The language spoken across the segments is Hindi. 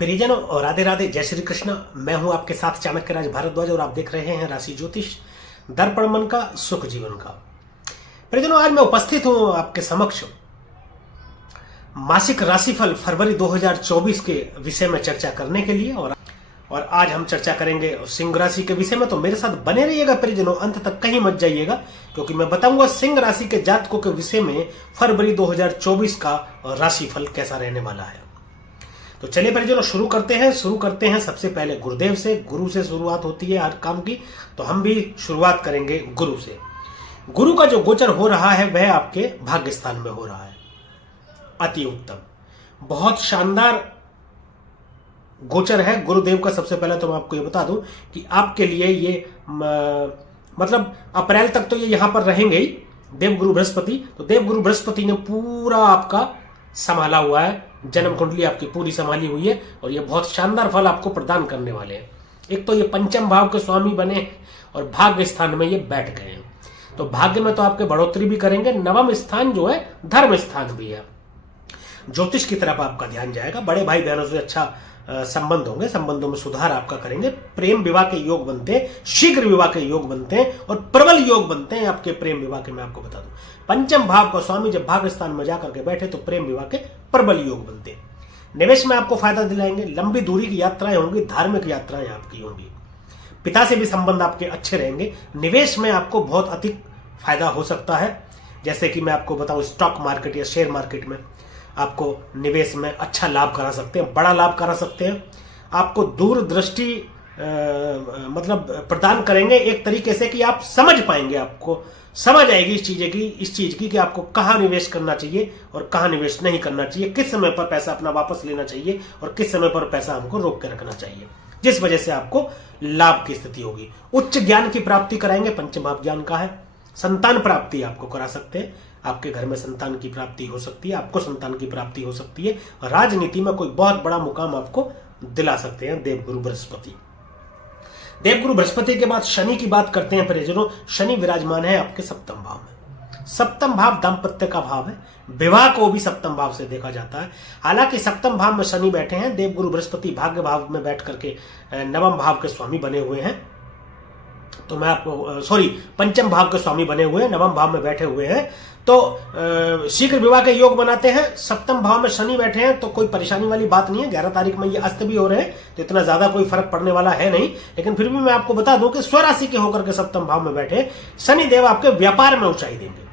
परिजनों और राधे राधे, जय श्री कृष्ण। मैं हूं आपके साथ चाणक्य राज भारद्वाज और आप देख रहे हैं राशि ज्योतिष दर्पण मन का सुख जीवन का। परिजनों, आज मैं उपस्थित हूं आपके समक्ष मासिक राशिफल फरवरी 2024 के विषय में चर्चा करने के लिए। और आज हम चर्चा करेंगे सिंह राशि के विषय में। तो मेरे साथ बने रहिएगा परिजनों, अंत तक कहीं मत जाइएगा, क्योंकि मैं बताऊंगा सिंह राशि के जातकों के विषय में फरवरी 2024 का राशिफल कैसा रहने वाला है। तो चलिए परिजनों, शुरू करते हैं सबसे पहले गुरुदेव से। गुरु से शुरुआत होती है हर काम की, तो हम भी शुरुआत करेंगे गुरु से। गुरु का जो गोचर हो रहा है वह आपके भाग्य स्थान में हो रहा है। अति उत्तम, बहुत शानदार गोचर है गुरुदेव का। सबसे पहले तो मैं आपको ये बता दूं कि आपके लिए ये मतलब अप्रैल तक तो ये यहां पर रहेंगे ही देवगुरु बृहस्पति। तो देवगुरु बृहस्पति ने पूरा आपका संभाला हुआ है, जन्म कुंडली आपकी पूरी संभाली हुई है और ये बहुत शानदार फल आपको प्रदान करने वाले हैं। एक तो ये पंचम भाव के स्वामी बने और भाग्य स्थान में ये बैठ गए हैं, तो भाग्य में तो आपके बढ़ोतरी भी करेंगे। नवम स्थान जो है धर्म स्थान भी है, ज्योतिष की तरफ आपका ध्यान जाएगा। बड़े भाई बहनों से अच्छा संबंध होंगे, संबंधों में सुधार आपका करेंगे। प्रेम विवाह के योग बनते हैं, शीघ्र विवाह के योग बनते हैं और प्रबल योग बनते हैं आपके प्रेम विवाह के। मैं आपको बता दूं, पंचम भाव का स्वामी जब भाग्य स्थान में जाकर के बैठे तो प्रेम विवाह के प्रबल योग बनते हैं। निवेश में आपको फायदा दिलाएंगे, लंबी दूरी की यात्राएं होंगी, धार्मिक यात्राएं आपकी होंगी, पिता से भी संबंध आपके अच्छे रहेंगे। निवेश में आपको बहुत अधिक फायदा हो सकता है, जैसे कि मैं आपको बताऊं स्टॉक मार्केट या शेयर मार्केट में आपको निवेश में अच्छा लाभ करा सकते हैं, बड़ा लाभ करा सकते हैं। आपको दूरदृष्टि मतलब प्रदान करेंगे एक तरीके से कि आप समझ पाएंगे, आपको समझ आएगी इस चीज की कि आपको कहां निवेश करना चाहिए और कहां निवेश नहीं करना चाहिए, किस समय पर पैसा अपना वापस लेना चाहिए और किस समय पर पैसा हमको रोक के रखना चाहिए, जिस वजह से आपको लाभ की स्थिति होगी। उच्च ज्ञान की प्राप्ति कराएंगे, पंचम भाव ज्ञान का है। संतान प्राप्ति आपको करा सकते हैं, आपके घर में संतान की प्राप्ति हो सकती है, आपको संतान की प्राप्ति हो सकती है। राजनीति में कोई बहुत बड़ा मुकाम आपको दिला सकते हैं देवगुरु बृहस्पति। देवगुरु बृहस्पति के बाद शनि की बात करते हैं परिजनों। शनि विराजमान है आपके सप्तम भाव में। सप्तम भाव दाम्पत्य का भाव है, विवाह को भी सप्तम भाव से देखा जाता है। हालांकि सप्तम भाव में शनि बैठे हैं, देवगुरु बृहस्पति भाग्य भाव में बैठ करके नवम भाव के स्वामी बने हुए हैं। तो मैं आपको पंचम भाव के स्वामी बने हुए हैं, नवम भाव में बैठे हुए हैं, तो शीघ्र विवाह के योग बनाते हैं। सप्तम भाव में शनि बैठे हैं तो कोई परेशानी वाली बात नहीं है। 11 तारीख में ये अस्त भी हो रहे हैं, तो इतना ज्यादा कोई फर्क पड़ने वाला है नहीं। लेकिन फिर भी मैं आपको बता दूं कि स्वराशि के होकर के सप्तम भाव में बैठे शनि देव आपके व्यापार में ऊंचाई देंगे।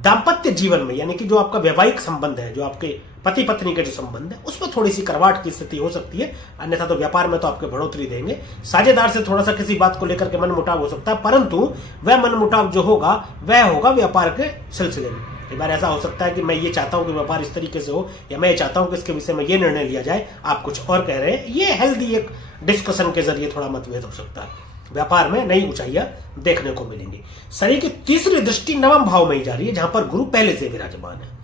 दाम्पत्य जीवन में, यानी कि जो आपका वैवाहिक संबंध है, जो आपके पति पत्नी के जो संबंध है, उसमें थोड़ी सी करवाट की स्थिति हो सकती है, अन्यथा तो व्यापार में तो आपके बढ़ोतरी देंगे। साझेदार से थोड़ा सा किसी बात को लेकर के मनमुटाव हो सकता है, परंतु वह मनमुटाव जो होगा वह होगा व्यापार के सिलसिले में। कई बार ऐसा हो सकता है कि मैं ये चाहता हूं कि व्यापार इस तरीके से हो, या मैं ये चाहता हूं कि इसके विषय में ये निर्णय लिया जाए, आप कुछ और कह रहे हैं। ये हेल्दी एक डिस्कशन के जरिए थोड़ा मतभेद हो सकता है। व्यापार में नई ऊंचाइयां देखने को मिलेंगी। शनि की तीसरी दृष्टि नवम भाव में ही जा रही है, जहां पर गुरु पहले से विराजमान है।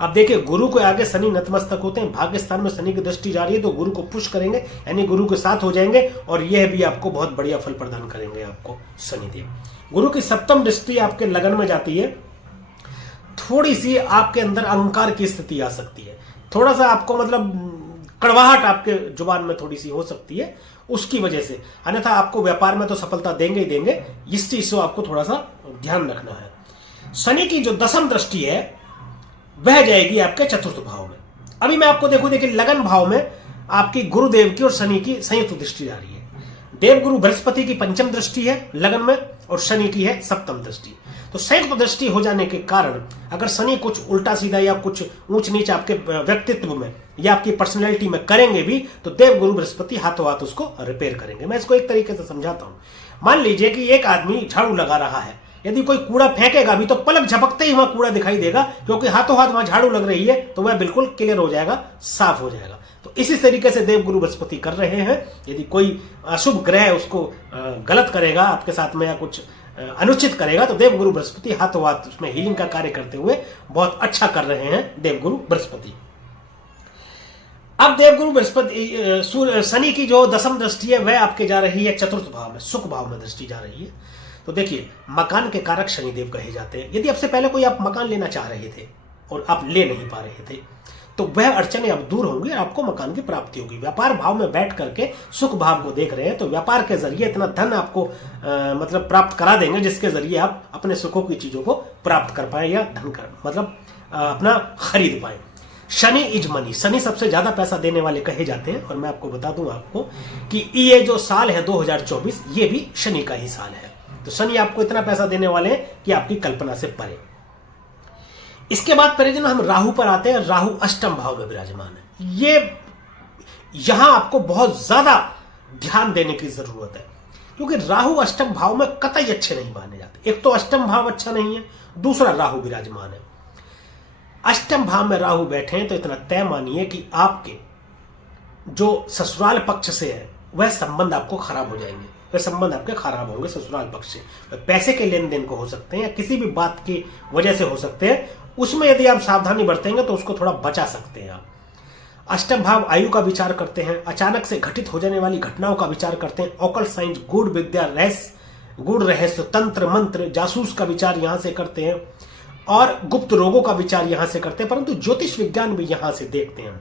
अब देखिए, गुरु के आगे शनि नतमस्तक होते हैं। भाग्य स्थान में शनि की दृष्टि जा रही है तो गुरु को पुश करेंगे, यानी गुरु के साथ हो जाएंगे और यह भी आपको बहुत बढ़िया फल प्रदान करेंगे आपको शनिदेव। गुरु की सप्तम दृष्टि आपके लगन में जाती है, थोड़ी सी आपके अंदर अहंकार की स्थिति आ सकती है, थोड़ा सा आपको मतलब कड़वाहट आपके जुबान में थोड़ी सी हो सकती है उसकी वजह से। अन्यथा आपको व्यापार में तो सफलता देंगे ही देंगे, इस चीज से आपको थोड़ा सा ध्यान रखना है। शनि की जो दसम दृष्टि है वह जाएगी आपके चतुर्थ भाव में। अभी मैं आपको देखिए लगन भाव में आपकी गुरुदेव की और शनि की संयुक्त दृष्टि जा रही है। देवगुरु बृहस्पति की पंचम दृष्टि है लगन में और शनि की है सप्तम दृष्टि। तो संयुक्त दृष्टि हो जाने के कारण अगर शनि कुछ उल्टा सीधा या कुछ ऊंच नीच आपके व्यक्तित्व में या आपकी पर्सनैलिटी में करेंगे भी, तो देवगुरु बृहस्पति हाथों हाथ उसको रिपेयर करेंगे। मैं इसको एक तरीके से समझाता हूं। मान लीजिए कि एक आदमी झाड़ू लगा रहा है, यदि कोई कूड़ा फेंकेगा भी तो पलक झपकते ही वहां कूड़ा दिखाई देगा, क्योंकि हाथों हाथ वहां झाड़ू लग रही है, तो वह बिल्कुल क्लियर हो जाएगा, साफ हो जाएगा। तो इसी तरीके से देवगुरु बृहस्पति कर रहे हैं। यदि कोई अशुभ ग्रह उसको गलत करेगा आपके साथ में या कुछ अनुचित करेगा, तो देवगुरु बृहस्पति हाथों हाथ उसमें हीलिंग का कार्य करते हुए बहुत अच्छा कर रहे हैं देवगुरु बृहस्पति। अब देवगुरु बृहस्पति शनि की जो दसम दृष्टि है वह आपके जा रही है चतुर्थ भाव में, सुख भाव में दृष्टि जा रही है। तो देखिए, मकान के कारक शनिदेव कहे जाते हैं। यदि आपसे पहले कोई आप मकान लेना चाह रहे थे और आप ले नहीं पा रहे थे, तो वह अड़चने अब दूर होंगी और आपको मकान की प्राप्ति होगी। व्यापार भाव में बैठ करके सुख भाव को देख रहे हैं, तो व्यापार के जरिए इतना धन आपको मतलब प्राप्त करा देंगे जिसके जरिए आप अपने सुखों की चीजों को प्राप्त कर पाए या धन कर मतलब अपना खरीद पाए। शनि इज मनी, शनि सबसे ज्यादा पैसा देने वाले कहे जाते हैं। और मैं आपको बता दूं आपको कि ये जो साल है 2024 ये भी शनि का ही साल है। तो शनि आपको इतना पैसा देने वाले हैं कि आपकी कल्पना से परे। इसके बाद परिजन हम राहु पर आते हैं। राहु अष्टम भाव में विराजमान है। ये यहां आपको बहुत ज्यादा ध्यान देने की जरूरत है, क्योंकि राहु अष्टम भाव में कतई अच्छे नहीं माने जाते। एक तो अष्टम भाव अच्छा नहीं है, दूसरा राहु विराजमान है। अष्टम भाव में राहु बैठे हैं तो इतना तय मानिए कि आपके जो ससुराल पक्ष से है वह संबंध आपको खराब हो जाएंगे, वह संबंध आपके खराब होंगे ससुराल पक्ष से। पैसे के लेन देन को हो सकते हैं या किसी भी बात की वजह से हो सकते हैं, उसमें यदि आप सावधानी बरतेंगे तो उसको थोड़ा बचा सकते हैं आप। अष्टम भाव आयु का विचार करते हैं, अचानक से घटित हो जाने वाली घटनाओं का विचार करते हैं, ऑकल्ट साइंस, गूढ़ विद्या, गूढ़ रहस्य, तंत्र मंत्र, जासूस का विचार यहां से करते हैं और गुप्त रोगों का विचार यहां से करते हैं। परंतु ज्योतिष विज्ञान भी यहां से देखते हैं।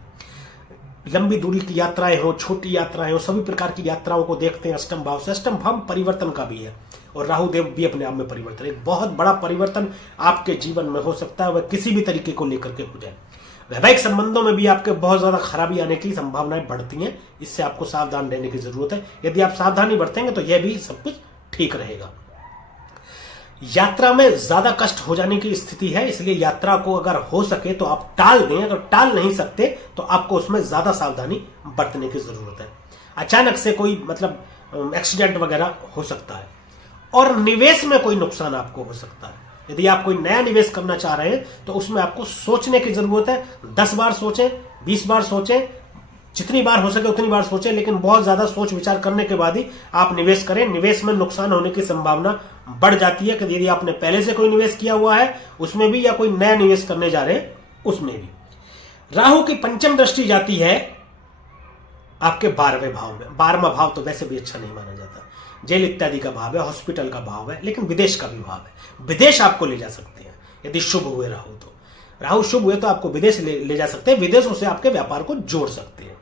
लंबी दूरी की यात्राएं हो, छोटी यात्राएं हो, सभी प्रकार की यात्राओं को देखते हैं अष्टम भाव से। अष्टम भाव परिवर्तन का भी है और राहु देव भी अपने आप में परिवर्तन, एक बहुत बड़ा परिवर्तन आपके जीवन में हो सकता है, वह किसी भी तरीके को लेकर के हो जाए। वैवाहिक संबंधों में भी आपके बहुत ज्यादा खराबी आने की संभावनाएं बढ़ती हैं, इससे आपको सावधान रहने की जरूरत है। यदि आप सावधानी बरतेंगे तो यह भी सब कुछ ठीक रहेगा। यात्रा में ज्यादा कष्ट हो जाने की स्थिति है, इसलिए यात्रा को अगर हो सके तो आप टाल दें। अगर टाल नहीं सकते तो आपको उसमें ज्यादा सावधानी बरतने की जरूरत है। अचानक से कोई मतलब एक्सीडेंट वगैरह हो सकता है और निवेश में कोई नुकसान आपको हो सकता है। यदि आप कोई नया निवेश करना चाह रहे हैं तो उसमें आपको सोचने की जरूरत है। 10 बार सोचें, 20 बार सोचें, जितनी बार हो सके उतनी बार सोचें, लेकिन बहुत ज्यादा सोच विचार करने के बाद ही आप निवेश करें। निवेश में नुकसान होने की संभावना बढ़ जाती है कि यदि आपने पहले से कोई निवेश किया हुआ है उसमें भी या कोई नया निवेश करने जा रहे हैं उसमें भी। राहु की पंचम दृष्टि जाती है आपके 12वें भाव में। 12वां भाव तो वैसे भी अच्छा नहीं माना जाता, जेल इत्यादि का भाव है, हॉस्पिटल का भाव है, लेकिन विदेश का भी भाव है। विदेश आपको ले जा सकते हैं यदि शुभ हुए राहु तो। राहु शुभ हुए तो आपको विदेश ले जा सकते हैं, विदेशों से आपके व्यापार को जोड़ सकते हैं।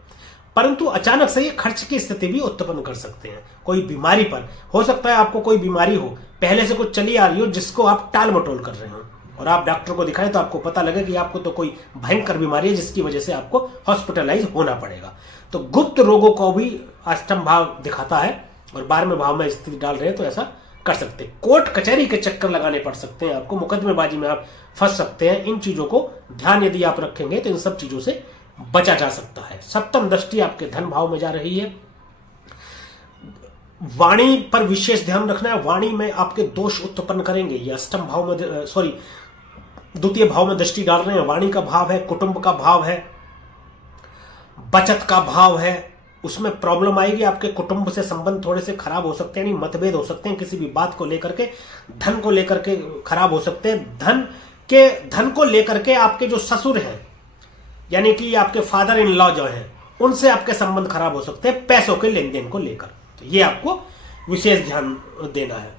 परंतु अचानक से ये खर्च की स्थिति भी उत्पन्न कर सकते हैं। कोई बीमारी पर हो सकता है, आपको कोई बीमारी हो पहले से कुछ चली आ रही हो जिसको आप टाल मटोल कर रहे हो और आप डॉक्टर को दिखाएं तो आपको पता लगे कि आपको तो कोई भयंकर बीमारी है जिसकी वजह से आपको हॉस्पिटलाइज होना पड़ेगा। तो गुप्त रोगों को भी अष्टम भाव दिखाता है और 12वें भाव में स्थिति डाल रहे हैं तो ऐसा कर सकते हैं। कोर्ट कचहरी के चक्कर लगाने पड़ सकते हैं आपको, मुकदमेबाजी में आप फंस सकते हैं। इन चीजों को ध्यान यदि आप रखेंगे तो इन सब चीजों से बचा जा सकता है। सप्तम दृष्टि आपके धन भाव में जा रही है। वाणी पर विशेष ध्यान रखना है, वाणी में आपके दोष उत्पन्न करेंगे। ये अष्टम भाव में द्वितीय भाव में दृष्टि डाल रहे हैं। वाणी का भाव है, कुटुंब का भाव है, बचत का भाव है, उसमें प्रॉब्लम आएगी। आपके कुटुंब से संबंध थोड़े से खराब हो सकते हैं, मतभेद हो सकते हैं किसी भी बात को लेकर के। धन को लेकर के खराब हो सकते हैं। धन को लेकर के आपके जो ससुर हैं यानी कि आपके फादर इन लॉ जो हैं उनसे आपके संबंध खराब हो सकते हैं पैसों के लेन देन को लेकर। तो ये आपको विशेष ध्यान देना है।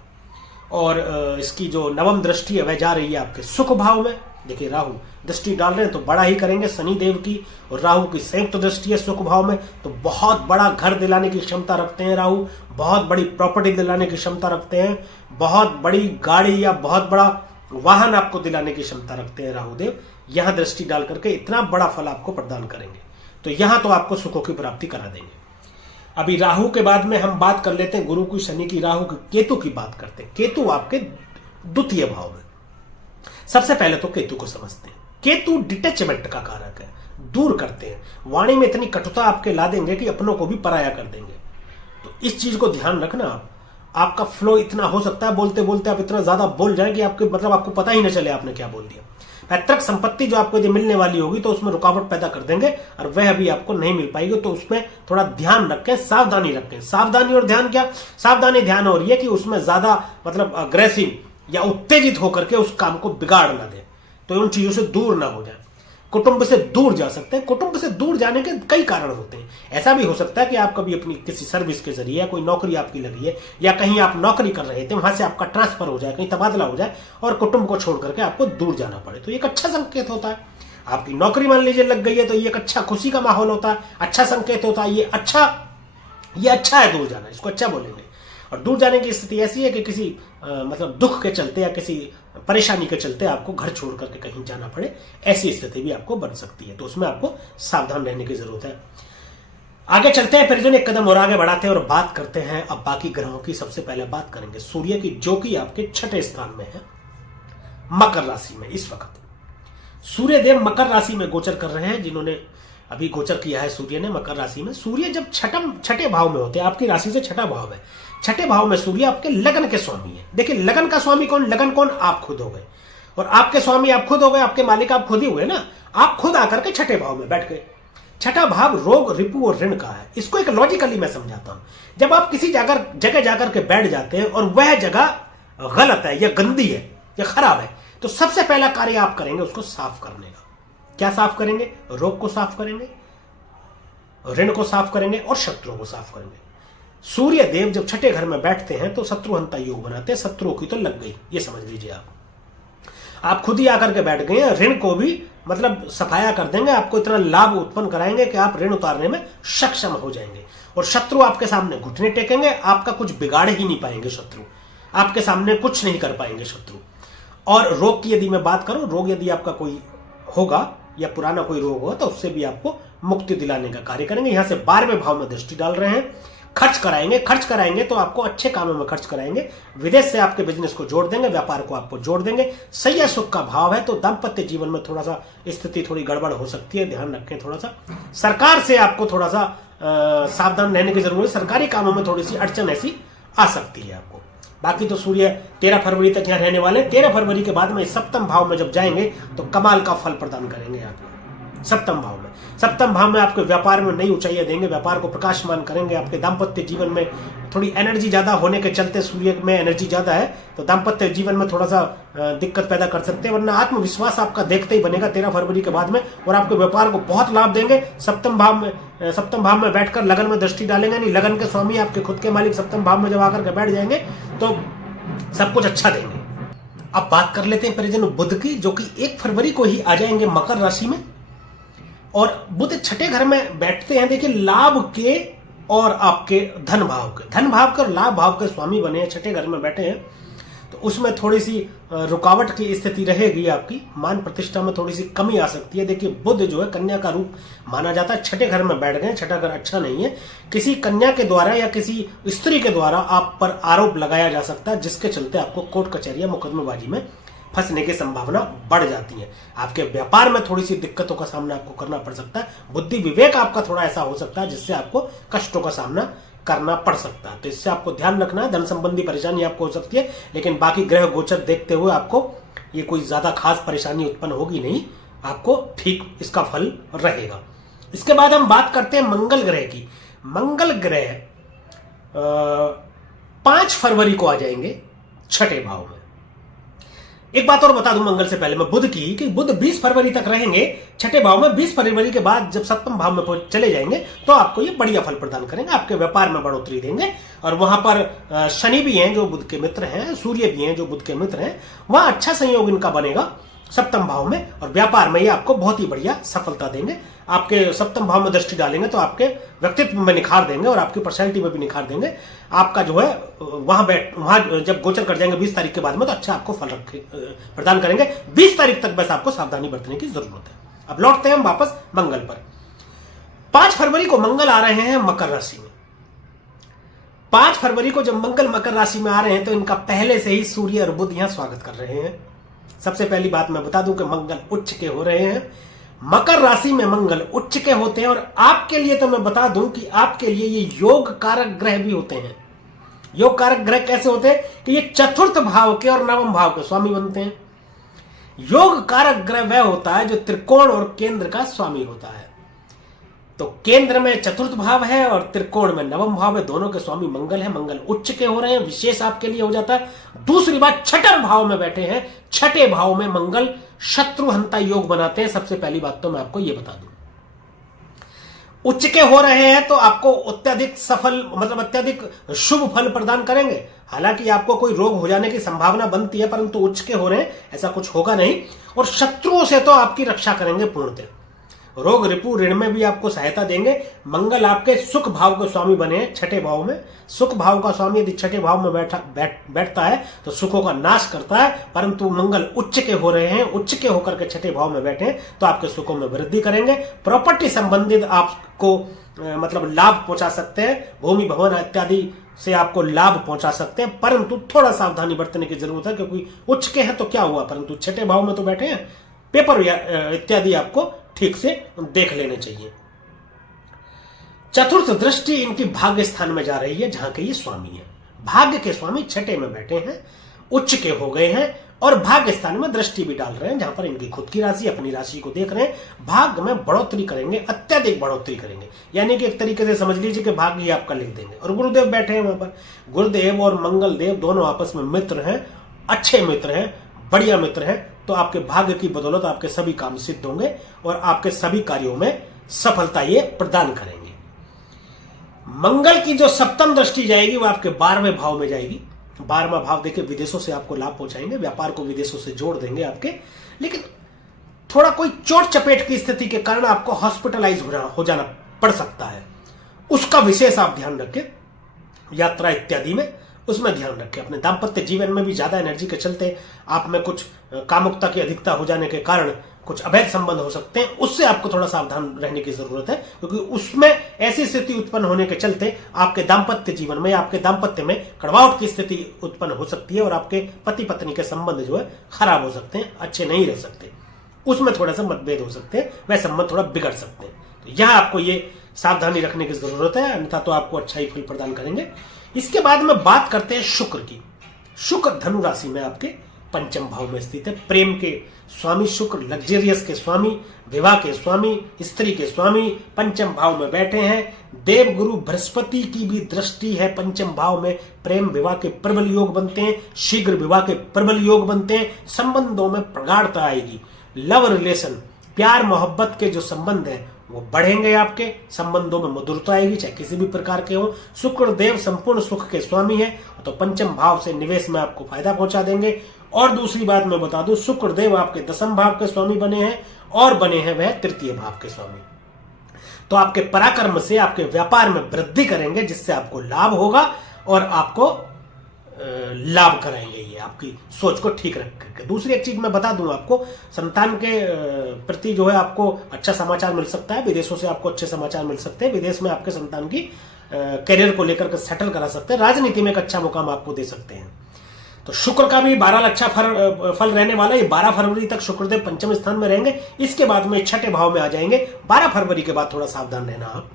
और इसकी जो नवम दृष्टि है वह जा रही है आपके सुख भाव में। देखिए राहु दृष्टि डाल रहे हैं तो बड़ा ही करेंगे। शनि देव की और राहु की संयुक्त दृष्टि है सुख भाव में, तो बहुत बड़ा घर दिलाने की क्षमता रखते हैं राहु, बहुत बड़ी प्रॉपर्टी दिलाने की क्षमता रखते हैं, बहुत बड़ी गाड़ी या बहुत बड़ा वाहन आपको दिलाने की क्षमता रखते हैं राहुदेव। यहां दृष्टि डाल करके इतना बड़ा फल आपको प्रदान करेंगे, तो यहां तो आपको सुखों की प्राप्ति करा देंगे। अभी राहु के बाद में हम बात कर लेते हैं गुरु की, शनि की, राहु की, केतु की बात करते हैं। केतु आपके द्वितीय भाव में। सबसे पहले तो केतु को समझते हैं। केतु डिटैचमेंट का कारक है, दूर करते हैं। वाणी में इतनी कटुता आपके ला देंगे कि अपनों को भी पराया कर देंगे। तो इस चीज को ध्यान रखना। आपका फ्लो इतना हो सकता है बोलते बोलते आप इतना ज्यादा बोल जाए कि आपको पता ही न चले आपने क्या बोल दिया। पैतृक संपत्ति जो आपको यदि मिलने वाली होगी तो उसमें रुकावट पैदा कर देंगे और वह अभी आपको नहीं मिल पाएगी। तो उसमें थोड़ा ध्यान रखें, सावधानी रखें। सावधानी और ध्यान क्या? सावधानी ध्यान हो रही है कि उसमें ज्यादा अग्रेसिव या उत्तेजित होकर के उस काम को बिगाड़ ना दे, तो उन चीजों से दूर ना हो जाए। कुटुंब से दूर जा सकते हैं। कुटुंब से दूर जाने के कई कारण होते हैं। ऐसा भी हो सकता है कि आप कभी अपनी किसी सर्विस के जरिए कोई नौकरी आपकी लगी है या कहीं आप नौकरी कर रहे थे, वहां से आपका ट्रांसफर हो जाए, कहीं तबादला हो जाए और कुटुंब को छोड़ करके आपको दूर जाना पड़े, तो एक अच्छा संकेत होता है। आपकी नौकरी मान लीजिए लग गई है तो ये एक अच्छा खुशी का माहौल होता है, अच्छा संकेत होता है, ये अच्छा है दूर जाना, इसको अच्छा बोलेंगे। और दूर जाने की स्थिति ऐसी है कि किसी मतलब दुख के चलते या किसी परेशानी के चलते आपको घर छोड़ करके कहीं जाना पड़े, ऐसी स्थिति भी आपको बन सकती है, तो उसमें आपको सावधान रहने की जरूरत है। आगे चलते हैं, फिर एक कदम और आगे बढ़ाते हैं और बात करते हैं अब बाकी ग्रहों की। सबसे पहले बात करेंगे सूर्य की, जो कि आपके छठे स्थान में है, मकर राशि में। इस वक्त सूर्य देव मकर राशि में गोचर कर रहे हैं। जिन्होंने अभी गोचर किया है सूर्य ने मकर राशि में, सूर्य जब छठे भाव में होते हैं, आपकी राशि से छठा भाव है, छठे भाव में सूर्य आपके लगन के स्वामी है। देखिए लगन का स्वामी कौन, लगन कौन, आप खुद हो गए, और आपके स्वामी आप खुद हो गए, आपके मालिक आप खुद ही हुए ना। आप खुद आकर के छठे भाव में बैठ गए। छठा भाव रोग, रिपु और ऋण का है। इसको एक लॉजिकली मैं समझाता हूं। जब आप किसी जगह जाकर के बैठ जाते हैं और वह जगह गलत है या गंदी है या खराब है, तो सबसे पहला कार्य आप करेंगे उसको साफ करने का। क्या साफ करेंगे? रोग को साफ करेंगे, ऋण को साफ करेंगे और शत्रुओं को साफ करेंगे। सूर्य देव जब छठे घर में बैठते हैं तो शत्रुहंता योग बनाते हैं। शत्रुओं की तो लग गई, ये समझ लीजिए। आप खुद ही आकर के बैठ गए हैं। ऋण को भी मतलब सफाया कर देंगे, आपको इतना लाभ उत्पन्न कराएंगे कि आप ऋण उतारने में सक्षम हो जाएंगे। और शत्रु आपके सामने घुटने टेकेंगे, आपका कुछ बिगाड़ ही नहीं पाएंगे शत्रु, आपके सामने कुछ नहीं कर पाएंगे शत्रु। और रोग की यदि मैं बात करूं, रोग यदि आपका कोई होगा या पुराना कोई रोग होगा तो उससे भी आपको मुक्ति दिलाने का कार्य करेंगे। यहां से 12वें भाव में दृष्टि डाल रहे हैं। खर्च कराएंगे तो आपको अच्छे कामों में खर्च कराएंगे। विदेश से आपके बिजनेस को जोड़ देंगे, व्यापार को आपको जोड़ देंगे। सैया सुख का भाव है, तो दाम्पत्य जीवन में थोड़ा सा स्थिति थोड़ी गड़बड़ हो सकती है, ध्यान रखें थोड़ा सा। सरकार से आपको थोड़ा सा सावधान रहने की जरूरत है। सरकारी कामों में थोड़ी सी अड़चन ऐसी आ सकती है आपको। बाकी तो सूर्य 13 फरवरी तक यहाँ रहने वाले। 13 फरवरी के बाद में सप्तम भाव में जब जाएंगे तो कमाल का फल प्रदान करेंगे आपको। सप्तम भाव में आपके व्यापार में नई ऊंचाइयां देंगे, व्यापार को प्रकाशमान करेंगे। आपके दाम्पत्य जीवन में थोड़ी एनर्जी ज्यादा होने के चलते, सूर्य में एनर्जी ज्यादा है तो दाम्पत्य जीवन में थोड़ा सा दिक्कत पैदा कर सकते हैं, वरना आत्मविश्वास आपका देखते ही बनेगा 13 फरवरी के बाद में, और आपके व्यापार को बहुत लाभ देंगे। सप्तम भाव में बैठकर लगन में दृष्टि डालेंगे, नहीं लगन के स्वामी आपके खुद के मालिक सप्तम भाव में जब आकर के बैठ जाएंगे तो सब कुछ अच्छा देंगे। अब बात कर लेते हैं परिजनों बुध की, जो कि 1 फरवरी को ही आ जाएंगे मकर राशि में। और बुध छठे घर में बैठते हैं। देखिए लाभ के और आपके धन भाव के और लाभ भाव के स्वामी बने हैं, छठे घर में बैठे हैं, तो उसमें थोड़ी सी रुकावट की स्थिति रहेगी। आपकी मान प्रतिष्ठा में थोड़ी सी कमी आ सकती है। देखिए बुध जो है कन्या का रूप माना जाता है, छठे घर में बैठ गए, छठा घर अच्छा नहीं है। किसी कन्या के द्वारा या किसी स्त्री के द्वारा आप पर आरोप लगाया जा सकता है, जिसके चलते आपको कोर्ट कचहरी या मुकदमेबाजी में फंसने की संभावना बढ़ जाती है। आपके व्यापार में थोड़ी सी दिक्कतों का सामना आपको करना पड़ सकता है। बुद्धि विवेक आपका थोड़ा ऐसा हो सकता है जिससे आपको कष्टों का सामना करना पड़ सकता है, तो इससे आपको ध्यान रखना है। धन संबंधी परेशानी आपको हो सकती है, लेकिन बाकी ग्रह गोचर देखते हुए आपको ये कोई ज्यादा खास परेशानी उत्पन्न होगी नहीं, आपको ठीक इसका फल रहेगा। इसके बाद हम बात करते हैं मंगल ग्रह की। मंगल ग्रह 5 फरवरी को आ जाएंगे छठे भाव में। एक बात और बता दूं मंगल से पहले मैं बुध की, कि बुध 20 फरवरी तक रहेंगे छठे भाव में। 20 फरवरी के बाद जब सप्तम भाव में चले जाएंगे तो आपको ये बढ़िया फल प्रदान करेंगे, आपके व्यापार में बढ़ोतरी देंगे। और वहां पर शनि भी हैं जो बुध के मित्र हैं, सूर्य भी हैं जो बुध के मित्र हैं, वहां अच्छा संयोग इनका बनेगा सप्तम भाव में, और व्यापार में ये आपको बहुत ही बढ़िया सफलता देंगे। आपके सप्तम भाव में दृष्टि डालेंगे तो आपके व्यक्तित्व में निखार देंगे और आपकी पर्सनैलिटी में भी निखार देंगे। आपका जो है वहां जब गोचर कर जाएंगे 20 तारीख के बाद में तो अच्छा आपको फल प्रदान करेंगे। 20 तारीख तक बस आपको सावधानी बरतने की जरूरत है। अब लौटते हैं हम वापस मंगल पर। 5 फरवरी को मंगल आ रहे हैं मकर राशि में। 5 फरवरी को जब मंगल मकर राशि में आ रहे हैं तो इनका पहले से ही सूर्य और बुध यहां स्वागत कर रहे हैं। सबसे पहली बात मैं बता दूं कि मंगल उच्च के हो रहे हैं। मकर राशि में मंगल उच्च के होते हैं, और आपके लिए तो मैं बता दूं कि आपके लिए ये योग कारक ग्रह भी होते हैं। योग कारक ग्रह कैसे होते हैं कि ये चतुर्थ भाव के और नवम भाव के स्वामी बनते हैं। योग कारक ग्रह वह होता है जो त्रिकोण और केंद्र का स्वामी होता है। तो केंद्र में चतुर्थ भाव है और त्रिकोण में नवम भाव है, दोनों के स्वामी मंगल है। मंगल उच्च के हो रहे हैं, विशेष आपके लिए हो जाता है। दूसरी बात, छठे भाव में बैठे हैं। छठे भाव में मंगल शत्रुहंता योग बनाते हैं। सबसे पहली बात तो मैं आपको यह बता दूं, उच्च के हो रहे हैं तो आपको अत्यधिक सफल मतलब अत्यधिक शुभ फल प्रदान करेंगे। हालांकि आपको कोई रोग हो जाने की संभावना बनती है, परंतु उच्च के हो रहे हैं ऐसा कुछ होगा नहीं। और शत्रुओं से तो आपकी रक्षा करेंगे पूर्णतः। रोग रिपु ऋण में भी आपको सहायता देंगे। मंगल आपके सुख भाव के स्वामी बने हैं, छठे भाव में। सुख भाव का स्वामी यदि छठे भाव में बैठता है तो सुखों का नाश करता है, परंतु मंगल उच्च के हो रहे हैं, उच्च के होकर के छठे भाव में बैठे तो आपके सुखों में वृद्धि करेंगे। प्रॉपर्टी संबंधित आपको मतलब लाभ पहुंचा सकते हैं, भूमि भवन इत्यादि से आपको लाभ पहुंचा सकते हैं, परंतु थोड़ा सावधानी बरतने की जरूरत है, क्योंकि उच्च के हैं तो क्या हुआ, परंतु छठे भाव में तो बैठे हैं। पेपर इत्यादि आपको ठीक से देख लेने चाहिए। चतुर्थ दृष्टि इनकी भाग्य स्थान में जा रही है, जहां के ये स्वामी है। भाग्य के स्वामी छठे में बैठे हैं, उच्च के हो गए हैं और भाग्य स्थान में दृष्टि भी डाल रहे हैं, जहां पर इनकी खुद की राशि अपनी राशि को देख रहे हैं। भाग्य में बढ़ोतरी करेंगे, अत्यधिक बढ़ोतरी करेंगे, यानी कि एक तरीके से समझ लीजिए कि भाग्य ही आपका लिख देंगे। और गुरुदेव बैठे हैं वहां पर। गुरुदेव और मंगल देव दोनों आपस में मित्र हैं, अच्छे मित्र हैं, बढ़िया मित्र हैं। तो आपके भाग्य की बदौलत आपके सभी काम सिद्ध होंगे और आपके सभी कार्यों में सफलता ये प्रदान करेंगे। मंगल की जो सप्तम दृष्टि जाएगी वो आपके 12वें भाव में जाएगी। 12वां भाव देखिए विदेशों से आपको लाभ पहुंचाएंगे, व्यापार को विदेशों से जोड़ देंगे आपके। लेकिन थोड़ा कोई चोट चपेट की स्थिति के कारण आपको हॉस्पिटलाइज हो जाना पड़ सकता है, उसका विशेष आप ध्यान रखें। यात्रा इत्यादि में उसमें ध्यान रखें। अपने दाम्पत्य जीवन में भी ज्यादा एनर्जी के चलते आप में कुछ कामुकता की अधिकता हो जाने के कारण कुछ अवैध संबंध हो सकते हैं, उससे आपको थोड़ा सावधान रहने की जरूरत है, क्योंकि उसमें ऐसी स्थिति उत्पन्न होने के चलते आपके दाम्पत्य जीवन में, आपके दाम्पत्य में कड़वाहट की स्थिति उत्पन्न हो सकती है और आपके पति पत्नी के संबंध जो है खराब हो सकते हैं, अच्छे नहीं रह सकते, उसमें थोड़ा सा मतभेद हो सकते हैं, वह संबंध थोड़ा बिगड़ सकते हैं। तो यह आपको ये सावधानी रखने की जरूरत है, अन्यथा तो आपको अच्छा ही फल प्रदान करेंगे। इसके बाद में बात करते हैं शुक्र की। शुक्र धनु राशि में आपके पंचम भाव में स्थित है। प्रेम के स्वामी शुक्र, लग्जरियस के स्वामी, विवाह के स्वामी, स्त्री के स्वामी पंचम भाव में बैठे हैं। देव गुरु बृहस्पति की भी दृष्टि है पंचम भाव में। प्रेम विवाह के प्रबल योग बनते हैं, शीघ्र विवाह के प्रबल योग बनते हैं, संबंधों में प्रगाढ़ता आएगी। लव रिलेशन, प्यार मोहब्बत के जो संबंध है वो बढ़ेंगे, आपके संबंधों में मधुरता आएगी, चाहे किसी भी प्रकार के हो। शुक्र देव संपूर्ण सुख के स्वामी है, तो पंचम भाव से निवेश में आपको फायदा पहुंचा देंगे। और दूसरी बात मैं बता दूं, शुक्र देव आपके दसम भाव के स्वामी बने हैं और बने हैं वह तृतीय भाव के स्वामी। तो आपके पराक्रम से आपके व्यापार में वृद्धि करेंगे, जिससे आपको लाभ होगा और आपको लाभ कराएंगे। ये आपकी सोच को ठीक रख करके। दूसरी एक चीज मैं बता दूं आपको, संतान के प्रति जो है आपको अच्छा समाचार मिल सकता है। विदेशों से आपको अच्छे समाचार मिल सकते हैं। विदेश में आपके संतान की करियर को लेकर के सेटल करा सकते हैं। राजनीति में एक अच्छा मुकाम आपको दे सकते हैं। तो शुक्र का भी 12 अच्छा फल रहने वाला है। 12 फरवरी तक शुक्रदेव पंचम स्थान में रहेंगे। इसके बाद में छठे भाव में आ जाएंगे। 12 फरवरी के बाद थोड़ा सावधान रहना आप,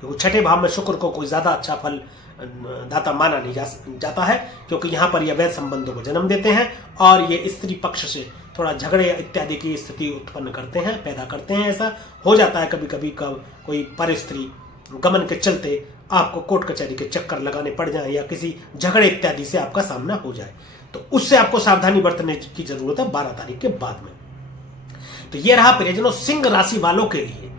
क्योंकि छठे भाव में शुक्र को कोई ज्यादा अच्छा फल दाता माना नहीं जाता है, क्योंकि यहां पर ये अवैध संबंधों को जन्म देते हैं और ये स्त्री पक्ष से थोड़ा झगड़े इत्यादि की स्थिति उत्पन्न करते हैं, पैदा करते हैं। ऐसा हो जाता है कभी कभी, कोई पर स्त्री गमन के चलते आपको कोर्ट कचहरी के चक्कर लगाने पड़ जाए या किसी झगड़े इत्यादि से आपका सामना हो जाए, तो उससे आपको सावधानी बरतने की जरूरत है 12 तारीख के बाद में। तो यह रहा प्रियजनों सिंह राशि वालों के लिए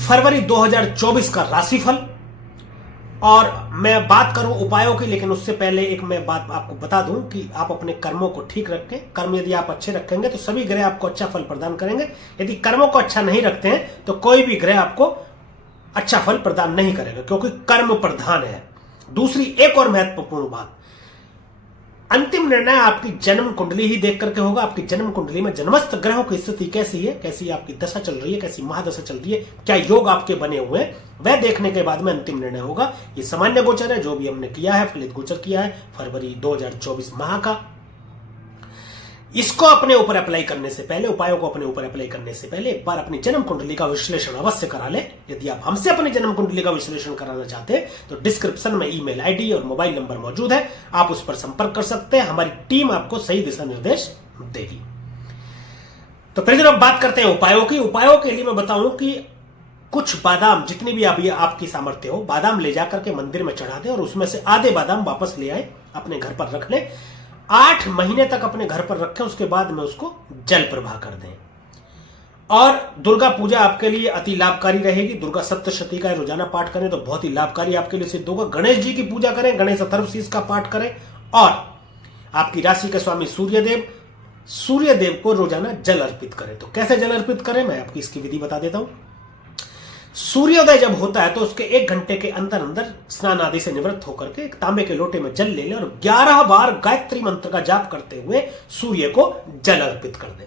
फरवरी 2024 का राशिफल। और मैं बात करूं उपायों की, लेकिन उससे पहले एक मैं बात आपको बता दूं कि आप अपने कर्मों को ठीक रखें। कर्म यदि आप अच्छे रखेंगे तो सभी ग्रह आपको अच्छा फल प्रदान करेंगे। यदि कर्मों को अच्छा नहीं रखते हैं तो कोई भी ग्रह आपको अच्छा फल प्रदान नहीं करेगा, क्योंकि कर्म प्रधान है। दूसरी एक और महत्वपूर्ण बात, अंतिम निर्णय आपकी जन्म कुंडली ही देख करके होगा। आपकी जन्म कुंडली में जन्मस्थ ग्रहों की स्थिति कैसी है, कैसी आपकी दशा चल रही है, कैसी महादशा चल रही है, क्या योग आपके बने हुए हैं, वह देखने के बाद में अंतिम निर्णय होगा। ये सामान्य गोचर है, जो भी हमने किया है फलित गोचर किया है फरवरी 2024 माह का। इसको अपने ऊपर अप्लाई करने से पहले, उपायों को अपने ऊपर अप्लाई करने से पहले एक बार अपनी जन्म कुंडली का विश्लेषण अवश्य करा ले। यदि आप हमसे अपनी जन्म कुंडली का विश्लेषण कराना चाहते हैं तो डिस्क्रिप्शन में ईमेल आईडी और मोबाइल नंबर मौजूद है, आप उस पर संपर्क कर सकते हैं। हमारी टीम आपको सही दिशा निर्देश देगी। तो फिर अब बात करते हैं उपायों की। उपायों के लिए मैं बताऊं कि कुछ बादाम, जितनी भी अभी आपकी सामर्थ्य हो, बादाम ले जाकर के मंदिर में चढ़ा दें और उसमें से आधे बादाम वापस ले आए, अपने घर पर रख लें। 8 महीने तक अपने घर पर रखें, उसके बाद में उसको जल प्रवाह कर दें। और दुर्गा पूजा आपके लिए अति लाभकारी रहेगी। दुर्गा सप्तशती का रोजाना पाठ करें तो बहुत ही लाभकारी आपके लिए सिद्ध होगा। गणेश जी की पूजा करें, गणेश अथर्वशीष का पाठ करें और आपकी राशि के स्वामी सूर्यदेव को रोजाना जल अर्पित करें। तो कैसे जल अर्पित करें, मैं आपकी इसकी विधि बता देता हूं। सूर्योदय जब होता है तो उसके 1 घंटे के अंदर अंदर स्नान आदि से निवृत्त होकर के एक तांबे के लोटे में जल ले लें और 11 बार गायत्री मंत्र का जाप करते हुए सूर्य को जल अर्पित कर दें।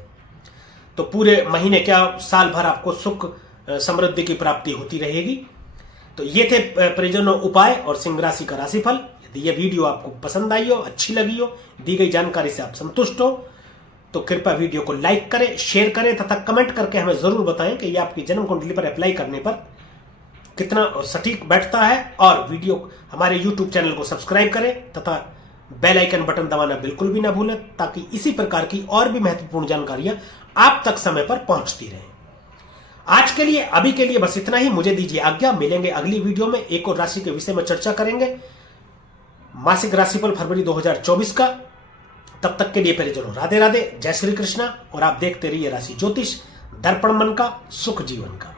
तो पूरे महीने क्या साल भर आपको सुख समृद्धि की प्राप्ति होती रहेगी। तो ये थे परिजनों उपाय और सिंह राशि का राशिफल। यदि ये वीडियो आपको पसंद आई हो, अच्छी लगी हो, दी गई जानकारी से आप संतुष्ट हो तो कृपया वीडियो को लाइक करें, शेयर करें तथा कमेंट करके हमें जरूर बताएं कि ये आपकी जन्म कुंडली पर अप्लाई करने पर कितना सटीक बैठता है। और वीडियो हमारे YouTube चैनल को सब्सक्राइब करें तथा बेल आइकन बटन दबाना बिल्कुल भी ना भूलें ताकि इसी प्रकार की और भी महत्वपूर्ण जानकारियां आप तक समय पर पहुंचती रहें। आज के लिए, अभी के लिए बस इतना ही। मुझे दीजिए आज्ञा। मिलेंगे अगली वीडियो में, एक और राशि के विषय में चर्चा करेंगे, मासिक राशिफल फरवरी 2024 का। तब तक के लिए परिजनों राधे राधे, जय श्री कृष्णा। और आप देखते रहिए राशि ज्योतिष, दर्पण मन का, सुख जीवन का।